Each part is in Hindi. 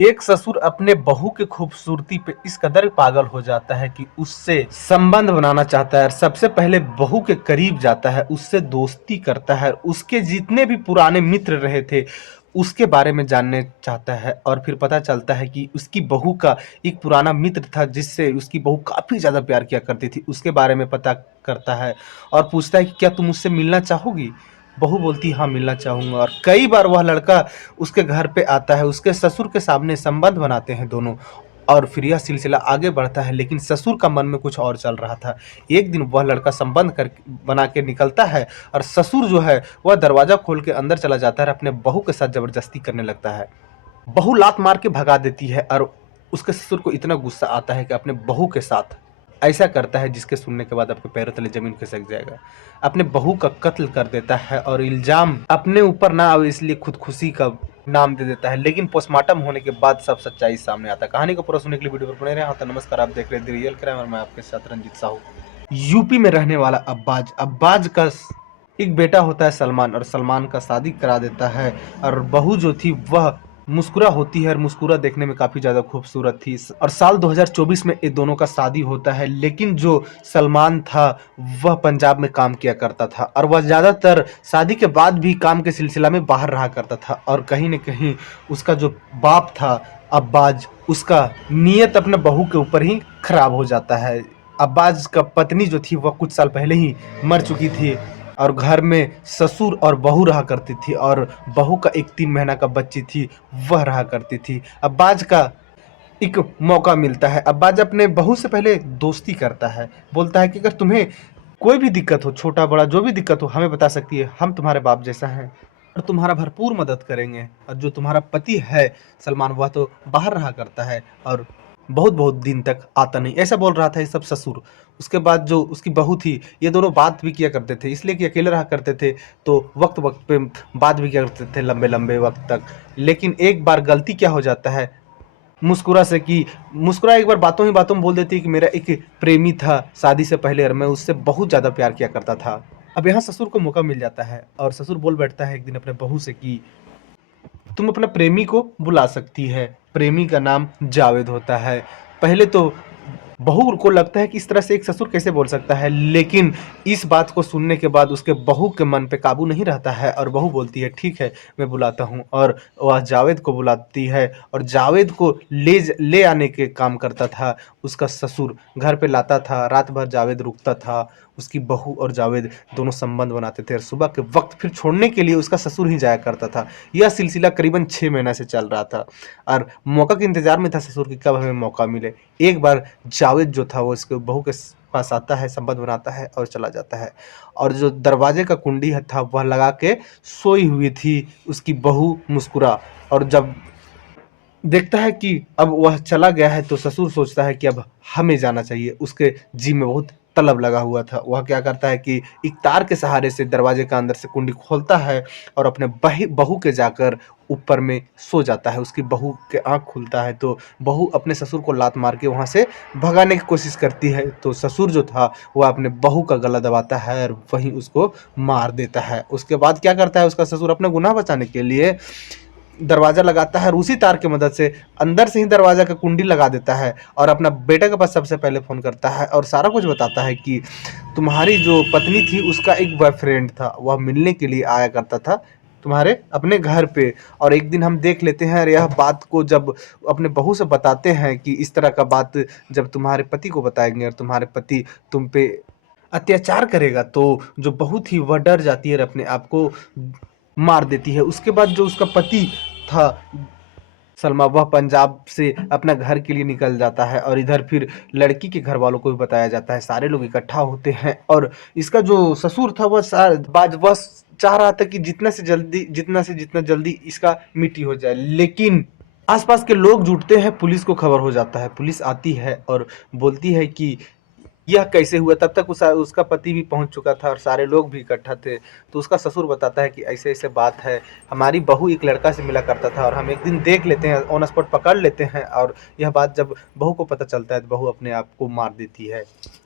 एक ससुर अपने बहू की खूबसूरती पे इस कदर पागल हो जाता है कि उससे संबंध बनाना चाहता है। सबसे पहले बहू के करीब जाता है, उससे दोस्ती करता है, उसके जितने भी पुराने मित्र रहे थे उसके बारे में जानने चाहता है। और फिर पता चलता है कि उसकी बहू का एक पुराना मित्र था जिससे उसकी बहू काफी ज्यादा प्यार किया करती थी, उसके बारे में पता करता है और पूछता है कि क्या तुम मुझसे मिलना चाहोगी। बहू बोलती हाँ मिलना चाहूंगा। और कई बार वह लड़का उसके घर पे आता है, उसके ससुर के सामने संबंध बनाते हैं दोनों। और फिर यह सिलसिला आगे बढ़ता है, लेकिन ससुर का मन में कुछ और चल रहा था। एक दिन वह लड़का संबंध कर बना के निकलता है और ससुर जो है वह दरवाजा खोल के अंदर चला जाता है और अपने बहू के साथ जबरदस्ती करने लगता है। बहू लात मार के भगा देती है और उसके ससुर को इतना गुस्सा आता है कि अपने बहू के साथ ऐसा करता है जिसके सुनने के बाद आपके पैरों तले जमीन खिसक जाएगा। अपने बहू का कत्ल कर देता है और इल्जाम अपने ऊपर ना आवे इसलिए खुदकुशी का नाम दे देता है। लेकिन पोस्टमार्टम होने के बाद सब सच्चाई सामने आता है। कहानी को पूरा सुनने के लिए वीडियो पर बने रहे। हाँ तो नमस्कार, आप देख रहे हैं द रियल क्राइम और मैं आपके साथ रंजीत साहू। यूपी में रहने वाला अब्बाज अब्बाज का एक बेटा होता है सलमान, और सलमान का शादी करा देता है। और बहू जो थी वह मुस्कुरा होती है और मुस्कुरा देखने में काफी ज्यादा खूबसूरत थी। और साल 2024 में ये दोनों का शादी होता है। लेकिन जो सलमान था वह पंजाब में काम किया करता था और वह ज्यादातर शादी के बाद भी काम के सिलसिला में बाहर रहा करता था। और कहीं न कहीं उसका जो बाप था अब्बाज, उसका नीयत अपने बहू के ऊपर ही खराब हो जाता है। अब्बाज का पत्नी जो थी वह कुछ साल पहले ही मर चुकी थी और घर में ससुर और बहू रहा करती थी, और बहू का एक 3 महीना का बच्ची थी वह रहा करती थी। अब्बाज का एक मौका मिलता है, अब्बाज अपने बहू से पहले दोस्ती करता है, बोलता है कि अगर तुम्हें कोई भी दिक्कत हो, छोटा बड़ा जो भी दिक्कत हो हमें बता सकती है, हम तुम्हारे बाप जैसा हैं और तुम्हारा भरपूर मदद करेंगे। और जो तुम्हारा पति है सलमान, वह तो बाहर रहा करता है और बहुत बहुत दिन तक आता नहीं, ऐसा बोल रहा था ये सब ससुर। उसके बाद जो उसकी बहू थी, ये दोनों बात भी किया करते थे, इसलिए कि अकेले रहा करते थे तो वक्त वक्त पे बात भी किया करते थे लंबे लंबे वक्त तक। लेकिन एक बार गलती क्या हो जाता है मुस्कुरा से कि मुस्कुरा एक बार बातों ही बातों में बोल देती है कि मेरा एक प्रेमी था शादी से पहले और मैं उससे बहुत ज़्यादा प्यार किया करता था। अब यहाँ ससुर को मौका मिल जाता है और ससुर बोल बैठता है एक दिन अपने बहू से कि तुम अपने प्रेमी को बुला सकती है। प्रेमी का नाम जावेद होता है। पहले तो बहू को लगता है कि इस तरह से एक ससुर कैसे बोल सकता है, लेकिन इस बात को सुनने के बाद उसके बहू के मन पे काबू नहीं रहता है और बहू बोलती है ठीक है मैं बुलाता हूँ। और वह जावेद को बुलाती है और जावेद को ले आने के काम करता था उसका ससुर। घर पे लाता था, रात भर जावेद रुकता था, उसकी बहू और जावेद दोनों संबंध बनाते थे और सुबह के वक्त फिर छोड़ने के लिए उसका ससुर ही जाया करता था। यह सिलसिला करीबन 6 महीना से चल रहा था और मौका के इंतजार में था ससुर की कब हमें मौका मिले। एक बार जावेद जो था वो इसके बहू के पास आता है, संबंध बनाता है और चला जाता है। और जो दरवाजे का कुंडी था वह लगा के सोई हुई थी उसकी बहू मुस्कुरा। और जब देखता है कि अब वह चला गया है तो ससुर सोचता है कि अब हमें जाना चाहिए। उसके जी में बहुत तलब लगा हुआ था। वह क्या करता है कि एक तार के सहारे से दरवाजे का अंदर से कुंडी खोलता है और अपने बहू के जाकर ऊपर में सो जाता है। उसकी बहू के आँख खुलता है तो बहू अपने ससुर को लात मार के वहाँ से भगाने की कोशिश करती है। तो ससुर जो था वह अपने बहू का गला दबाता है और वहीं उसको मार देता है। उसके बाद क्या करता है उसका ससुर अपना गुनाह बचाने के लिए दरवाजा लगाता है और उसी तार की मदद से अंदर से ही दरवाजा का कुंडी लगा देता है और अपना बेटे के पास सबसे पहले फोन करता है और सारा कुछ बताता है कि तुम्हारी जो पत्नी थी उसका एक बॉयफ्रेंड था, वह मिलने के लिए आया करता था तुम्हारे अपने घर पे। और एक दिन हम देख लेते हैं और यह बात को जब अपने बहू से बताते हैं कि इस तरह का बात जब तुम्हारे पति को बताएंगे और तुम्हारे पति तुम पे अत्याचार करेगा तो जो बहू थी वह डर जाती है और अपने आप को मार देती है। उसके बाद जो उसका पति था सलमा, वह पंजाब से अपना घर के लिए निकल जाता है और इधर फिर लड़की के घर वालों को भी बताया जाता है। सारे लोग इकट्ठा होते हैं और इसका जो ससुर था वह चाह रहा था कि जितना जल्दी इसका मिट्टी हो जाए। लेकिन आसपास के लोग जुटते हैं, पुलिस को खबर हो जाता है, पुलिस आती है और बोलती है कि यह कैसे हुआ। तब तक उसका पति भी पहुंच चुका था और सारे लोग भी इकट्ठा थे। तो उसका ससुर बताता है कि ऐसे ऐसे बात है, हमारी बहू एक लड़का से मिला करता था और हम एक दिन देख लेते हैं, ऑन स्पॉट पकड़ लेते हैं। और यह बात जब बहू को पता चलता है तो बहू अपने आप को मार देती है।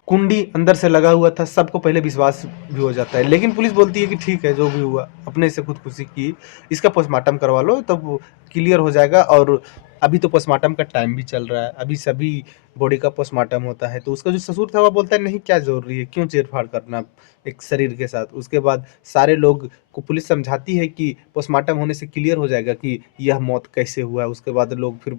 कुंडी अंदर से लगा हुआ था, सबको पहले विश्वास भी हो जाता है, लेकिन पुलिस बोलती है कि ठीक है जो भी हुआ अपने से खुदकुशी की, इसका पोस्टमार्टम करवा लो तब क्लियर हो जाएगा और अभी तो पोस्टमार्टम का टाइम भी चल रहा है, अभी सभी बॉडी का पोस्टमार्टम होता है, तो उसका जो ससुर था वो बोलता है नहीं क्या ज़रूरी है, क्यों चीर-फाड़ करना एक शरीर के साथ। उसके बाद सारे लोग को पुलिस समझाती है कि पोस्टमार्टम होने से क्लियर हो जाएगा कि यह मौत कैसे हुआ है। उसके बाद लोग फिर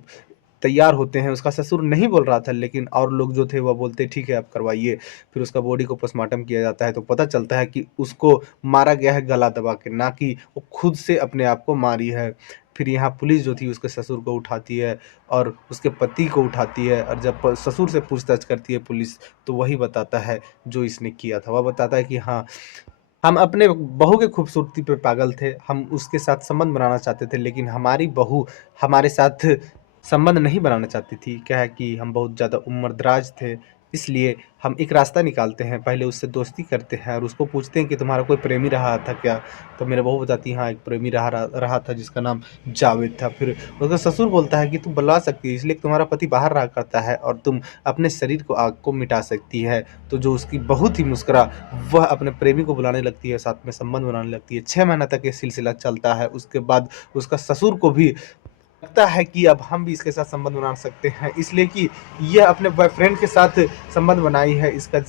तैयार होते हैं, उसका ससुर नहीं बोल रहा था लेकिन और लोग जो थे वह बोलते ठीक है आप करवाइए। फिर उसका बॉडी को पोस्टमार्टम किया जाता है तो पता चलता है कि उसको मारा गया है गला दबा के, ना कि वो खुद से अपने आप को मारी है। फिर यहाँ पुलिस जो थी उसके ससुर को उठाती है और उसके पति को उठाती है, और जब ससुर से पूछताछ करती है पुलिस तो वही बताता है जो इसने किया था। वह बताता है कि हाँ, हम अपने बहू की खूबसूरती पे पागल थे, हम उसके साथ संबंध बनाना चाहते थे, लेकिन हमारी बहू हमारे साथ संबंध नहीं बनाना चाहती थी। क्या है कि हम बहुत ज़्यादा उम्रदराज थे, इसलिए हम एक रास्ता निकालते हैं, पहले उससे दोस्ती करते हैं और उसको पूछते हैं कि तुम्हारा कोई प्रेमी रहा था क्या? तो मेरी बहू बताती है हाँ, एक प्रेमी रहा था जिसका नाम जावेद था। फिर उसका ससुर बोलता है कि तुम बुला सकती है, इसलिए कि तुम्हारा पति बाहर रहा करता है और तुम अपने शरीर को आग को मिटा सकती है। तो जो उसकी बहू थी मुस्कुरा, वह अपने प्रेमी को बुलाने लगती है, साथ में संबंध बनाने लगती है। 6 महीना तक ये सिलसिला चलता है। उसके बाद उसका ससुर को भी लगता है कि अब हम भी इसके साथ संबंध बना सकते हैं, इसलिए कि यह अपने बॉयफ्रेंड के साथ संबंध बनाई है, इसका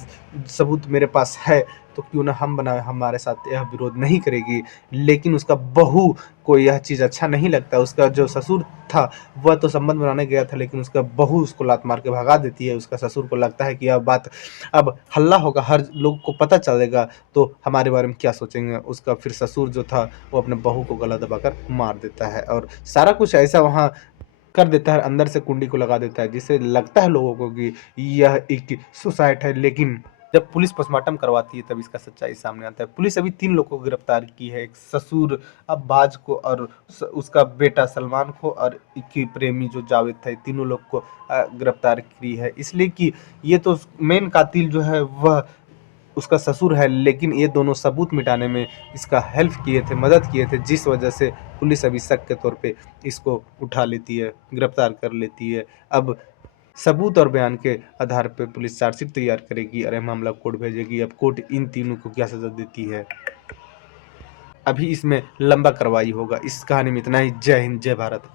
सबूत मेरे पास है, तो क्यों ना हम बनाए, हमारे साथ यह विरोध नहीं करेगी। लेकिन उसका बहू को यह चीज़ अच्छा नहीं लगता। उसका जो ससुर था वह तो संबंध बनाने गया था, लेकिन उसका बहू उसको लात मार के भगा देती है। उसका ससुर को लगता है कि यह बात अब हल्ला होगा, हर लोग को पता चलेगा तो हमारे बारे में क्या सोचेंगे। उसका फिर ससुर जो था वो अपने बहू को गला दबाकर मार देता है और सारा कुछ ऐसा वहाँ कर देता है, अंदर से कुंडी को लगा देता है, जिससे लगता है लोगों को कि यह एक सुसाइड है। लेकिन जब पुलिस पोस्टमार्टम करवाती है तब इसका सच्चाई सामने आता है। पुलिस अभी 3 लोग को गिरफ्तार की है, एक ससुर अब्बास को और उसका बेटा सलमान को और एक प्रेमी जो जावेद था, तीनों लोग को गिरफ्तार की है, इसलिए कि ये तो मेन कातिल जो है वह उसका ससुर है, लेकिन ये दोनों सबूत मिटाने में इसका हेल्प किए थे, मदद किए थे, जिस वजह से पुलिस अभी शक के तौर पे इसको उठा लेती है, गिरफ्तार कर लेती है। अब सबूत और बयान के आधार पे पुलिस चार्जशीट तैयार करेगी और मामला कोर्ट भेजेगी। अब कोर्ट इन तीनों को क्या सजा देती है, अभी इसमें लंबा कार्रवाई होगा। इस कहानी में इतना ही। जय हिंद, जय भारत।